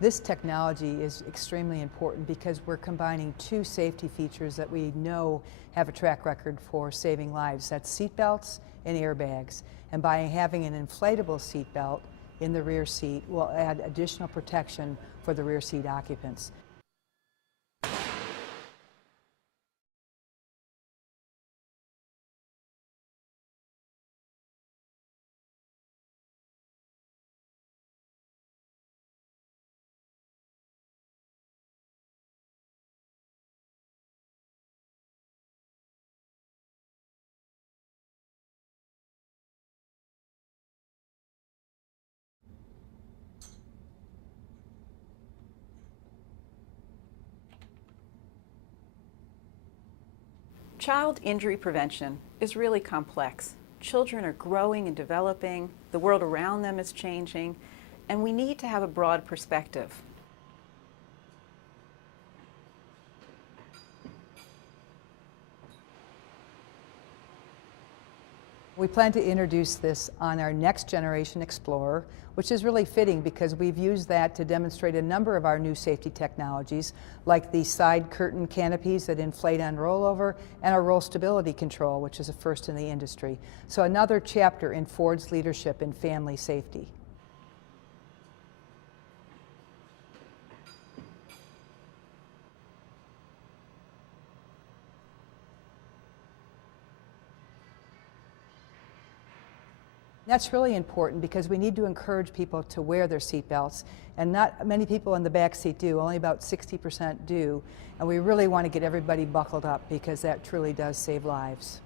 This technology is extremely important because we're combining two safety features that we know have a track record for saving lives. That's seat belts and airbags. And by having an inflatable seat belt in the rear seat, we'll add additional protection for the rear seat occupants. Child injury prevention is really complex. Children are growing and developing, the world around them is changing, and we need to have a broad perspective. We plan to introduce this on our next generation Explorer, which is really fitting because we've used that to demonstrate a number of our new safety technologies, like the side curtain canopies that inflate on rollover and our roll stability control, which is a first in the industry. So another chapter in Ford's leadership in family safety. That's really important because we need to encourage people to wear their seat belts, and not many people in the back seat do, only about 60% do, and we really want to get everybody buckled up because that truly does save lives.